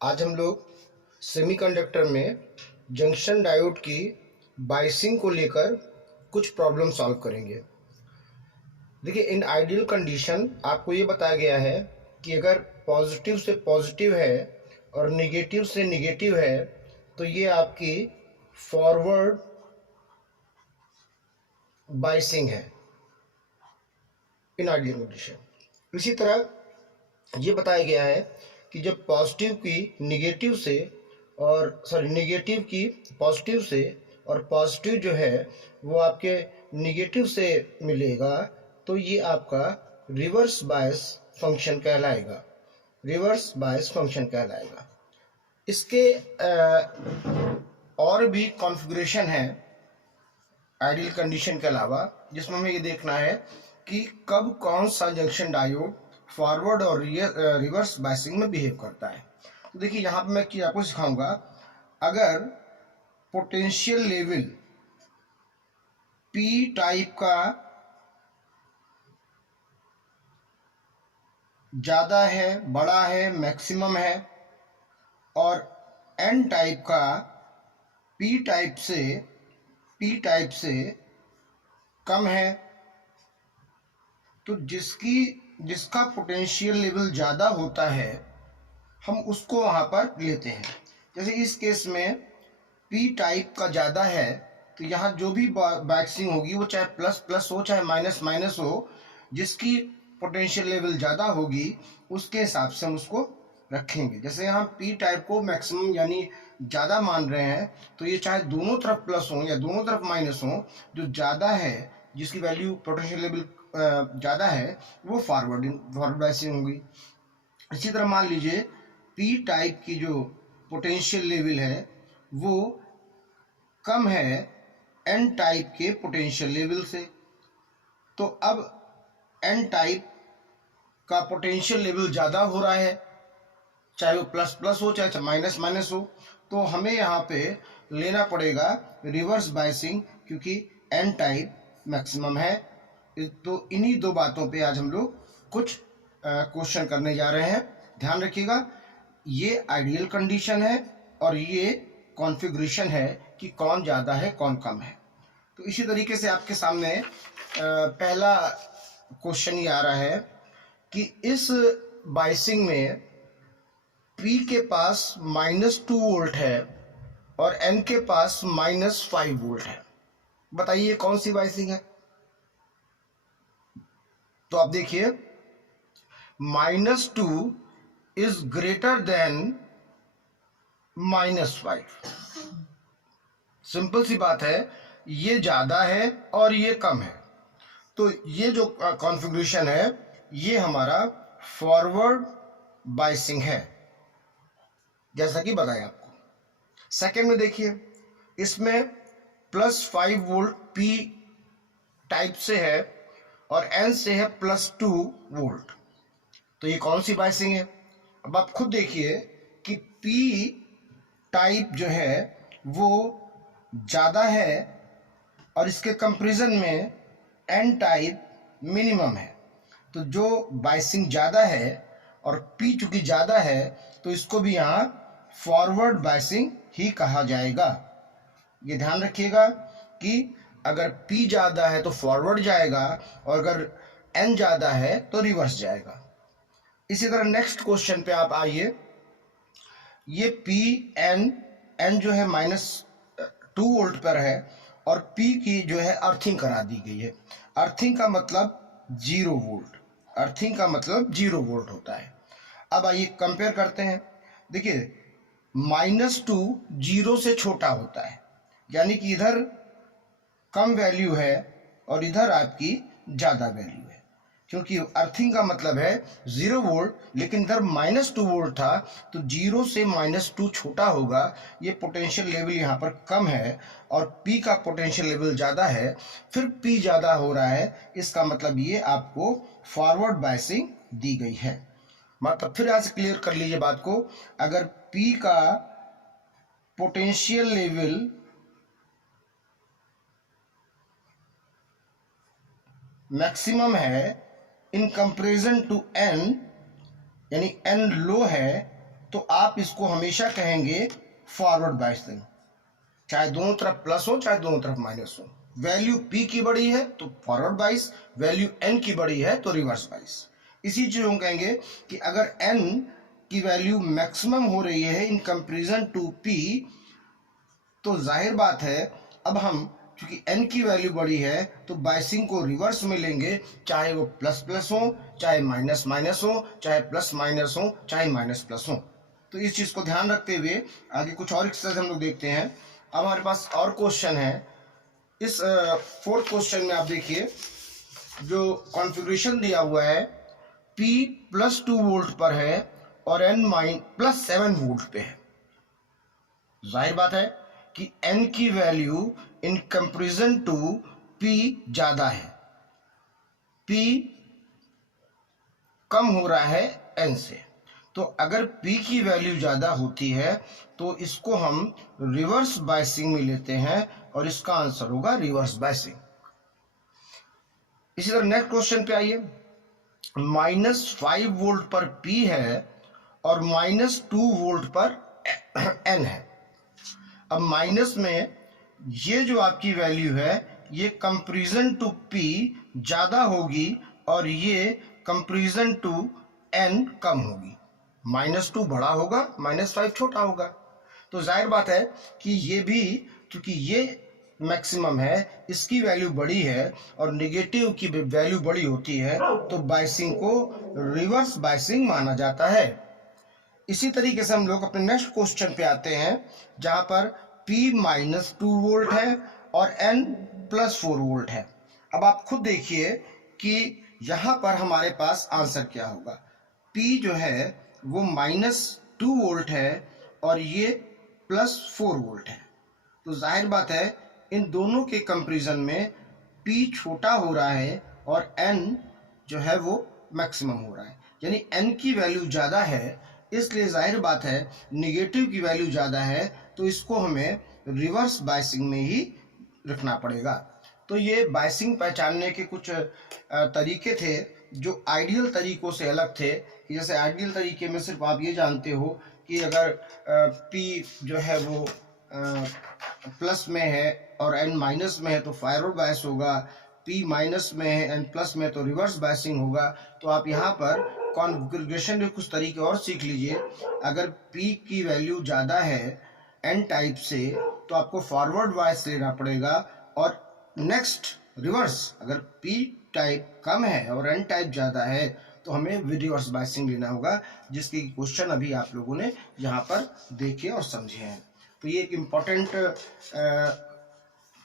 आज हम लोग सेमीकंडक्टर में जंक्शन डायोड की बायसिंग को लेकर कुछ प्रॉब्लम सॉल्व करेंगे। देखिए, इन आइडियल कंडीशन आपको ये बताया गया है कि अगर पॉजिटिव से पॉजिटिव है और नेगेटिव से नेगेटिव है तो ये आपकी फॉरवर्ड बायसिंग है इन आइडियल कंडीशन। इसी तरह ये बताया गया है कि जब पॉजिटिव की नेगेटिव से नेगेटिव की पॉजिटिव से और पॉजिटिव जो है वो आपके नेगेटिव से मिलेगा तो ये आपका रिवर्स बायस फंक्शन कहलाएगा। रिवर्स बायस फंक्शन कहलाएगा। इसके और भी कॉन्फ़िगरेशन है आइडियल कंडीशन के अलावा, जिसमें हमें ये देखना है कि कब कौन सा जंक्शन डायोड फॉरवर्ड और रिवर्स बायसिंग में बिहेव करता है। तो देखिए, यहाँ पे मैं क्या आपको सिखाऊंगा। अगर पोटेंशियल लेवल पी टाइप का ज़्यादा है, बड़ा है, मैक्सिमम है, और एन टाइप का पी टाइप से कम है, तो जिसका पोटेंशियल लेवल ज़्यादा होता है हम उसको वहाँ पर लेते हैं। जैसे इस केस में पी टाइप का ज़्यादा है तो यहाँ जो भी बायसिंग होगी वो चाहे प्लस प्लस हो चाहे माइनस माइनस हो, जिसकी पोटेंशियल लेवल ज़्यादा होगी उसके हिसाब से हम उसको रखेंगे। जैसे यहाँ पी टाइप को मैक्सिमम यानी ज़्यादा मान रहे हैं तो ये चाहे दोनों तरफ प्लस हो या दोनों तरफ माइनस हो, जो ज़्यादा है जिसकी वैल्यू पोटेंशियल लेवल ज़्यादा है वो फॉरवर्ड बायसिंग होगी। इसी तरह मान लीजिए पी टाइप की जो पोटेंशियल लेवल है वो कम है एन टाइप के पोटेंशियल लेवल से, तो अब एन टाइप का पोटेंशियल लेवल ज़्यादा हो रहा है, चाहे वो प्लस प्लस हो चाहे माइनस माइनस हो, तो हमें यहाँ पे लेना पड़ेगा रिवर्स बायसिंग, क्योंकि एन टाइप मैक्सिमम है। तो इन्हीं दो बातों पे आज हम लोग कुछ क्वेश्चन करने जा रहे हैं। ध्यान रखिएगा, ये आइडियल कंडीशन है और ये कॉन्फ़िगरेशन है कि कौन ज़्यादा है कौन कम है। तो इसी तरीके से आपके सामने पहला क्वेश्चन ये आ रहा है कि इस बायसिंग में P के पास -2 वोल्ट है और N के पास -5 वोल्ट है। बताइए कौन सी बायसिंग है। तो आप देखिए, -2 इज ग्रेटर देन -5। सिंपल सी बात है, ये ज़्यादा है और ये कम है। तो ये जो कॉन्फ़िगरेशन है ये हमारा फॉरवर्ड बायसिंग है, जैसा कि बताया आपको। सेकेंड में देखिए, इसमें +5 वोल्ट पी टाइप से है और एन से है +2 वोल्ट। तो ये कौन सी बायसिंग है। अब आप खुद देखिए कि पी टाइप जो है वो ज़्यादा है और इसके कंपैरिजन में एन टाइप मिनिमम है। तो जो बायसिंग ज़्यादा है और पी चूँकि ज़्यादा है तो इसको भी यहाँ फॉरवर्ड बायसिंग ही कहा जाएगा। ये ध्यान रखिएगा कि अगर पी ज़्यादा है तो फॉरवर्ड जाएगा और अगर एन ज़्यादा है तो रिवर्स जाएगा। इसी तरह नेक्स्ट क्वेश्चन पे आप आइए। ये पी एन जो है -2 वोल्ट पर है और पी की जो है अर्थिंग करा दी गई है। अर्थिंग का मतलब 0 वोल्ट, अर्थिंग का मतलब 0 वोल्ट होता है। अब आइए कंपेयर करते हैं। देखिए, -2 0 से छोटा होता है, यानी कि इधर कम वैल्यू है और इधर आपकी ज़्यादा वैल्यू है, क्योंकि अर्थिंग का मतलब है 0 वोल्ट, लेकिन इधर -2 वोल्ट था तो 0 से -2 छोटा होगा। ये पोटेंशियल लेवल यहाँ पर कम है और P का पोटेंशियल लेवल ज़्यादा है, फिर P ज़्यादा हो रहा है, इसका मतलब ये आपको फॉरवर्ड बायसिंग दी गई है। मतलब फिर यहाँ से क्लियर कर लीजिए बात को। अगर P का पोटेंशियल लेवल मैक्सिमम है इन कंपैरिजन टू एन, यानी एन लो है, तो आप इसको हमेशा कहेंगे फॉरवर्ड बायसिंग, चाहे दोनों तरफ प्लस हो चाहे दोनों तरफ माइनस हो। वैल्यू P की बड़ी है तो फॉरवर्ड बाइस, वैल्यू N की बड़ी है तो रिवर्स बाइस। इसी चीज हम कहेंगे कि अगर N की वैल्यू मैक्सिमम हो रही है इन कंपेरिजन टू P, तो जाहिर बात है अब हम क्योंकि N की वैल्यू बड़ी है तो बाइसिंग को रिवर्स में लेंगे, चाहे वो प्लस प्लस हो चाहे माइनस माइनस हो, चाहे प्लस माइनस हो चाहे माइनस प्लस हो। तो इस चीज को ध्यान रखते हुए आगे कुछ और एक्सरसाइज हम लोग देखते हैं। अब हमारे पास और क्वेश्चन है। इस फोर्थ क्वेश्चन में आप देखिए जो कॉन्फ़िगरेशन दिया हुआ है P +2 वोल्ट पर है और N +7 वोल्ट पे है। जाहिर बात है कि N की value in comparison to P ज्यादा है, P कम हो रहा है N से। तो अगर P की वैल्यू ज्यादा होती है तो इसको हम रिवर्स बायसिंग में लेते हैं और इसका आंसर होगा रिवर्स बायसिंग। इसी तरह नेक्स्ट क्वेश्चन पे आइए। -5 वोल्ट पर P है और -2 वोल्ट पर N है। अब माइनस में ये जो आपकी वैल्यू है ये कंपेरिजन टू P ज्यादा होगी और ये कंपेरिजन टू N कम होगी। -2 बड़ा होगा, -5 छोटा होगा। तो जाहिर बात है कि ये भी क्योंकि ये मैक्सिमम है, इसकी वैल्यू बड़ी है और नेगेटिव की वैल्यू बड़ी होती है तो बायसिंग को रिवर्स बायसिंग माना जाता है। इसी तरीके से हम लोग अपने नेक्स्ट क्वेश्चन पे आते हैं जहां पर P -2 वोल्ट है और N +4 वोल्ट है। अब आप खुद देखिए कि यहां पर हमारे पास आंसर क्या होगा। P जो है वो -2 वोल्ट है और ये +4 वोल्ट है। तो जाहिर बात है इन दोनों के कंपैरिजन में P छोटा हो रहा है और N जो है वो मैक्सिमम हो रहा है, यानी N की वैल्यू ज़्यादा है, इसलिए जाहिर बात है निगेटिव की वैल्यू ज़्यादा है तो इसको हमें रिवर्स बायसिंग में ही रखना पड़ेगा। तो ये बायसिंग पहचानने के कुछ तरीके थे जो आइडियल तरीकों से अलग थे। कि जैसे आइडियल तरीके में सिर्फ आप ये जानते हो कि अगर P जो है वो प्लस में है और N माइनस में है तो फॉरवर्ड बायस होगा, P माइनस में है N प्लस में तो रिवर्स बायसिंग होगा। तो आप यहाँ पर कॉन्फ़िगरेशन के कुछ तरीके और सीख लीजिए। अगर P की वैल्यू ज़्यादा है N टाइप से तो आपको फॉरवर्ड बायस लेना पड़ेगा और नेक्स्ट रिवर्स अगर P टाइप कम है और N टाइप ज़्यादा है तो हमें रिवर्स बायसिंग लेना होगा, जिसके क्वेश्चन अभी आप लोगों ने यहाँ पर देखे और समझे हैं। तो ये एक इम्पॉर्टेंट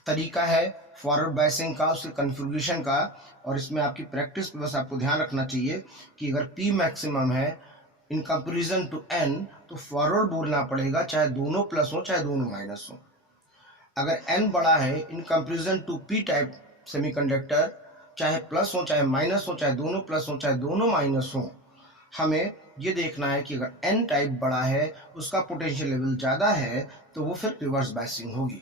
तरीका है फॉरवर्ड बायसिंग का, उसके कॉन्फ़िगरेशन का, और इसमें आपकी प्रैक्टिस पे बस आपको ध्यान रखना चाहिए कि अगर P मैक्सिमम है इन कंपेरिजन टू N तो फॉरवर्ड बोलना पड़ेगा, चाहे दोनों प्लस हो चाहे दोनों माइनस हो। अगर N बड़ा है in comparison to P type semiconductor, चाहे प्लस हो चाहे माइनस हो, चाहे दोनों प्लस हो चाहे दोनों माइनस हो, हमें ये देखना है कि अगर N टाइप बड़ा है उसका पोटेंशियल लेवल ज़्यादा है तो वो फिर रिवर्स बायसिंग होगी।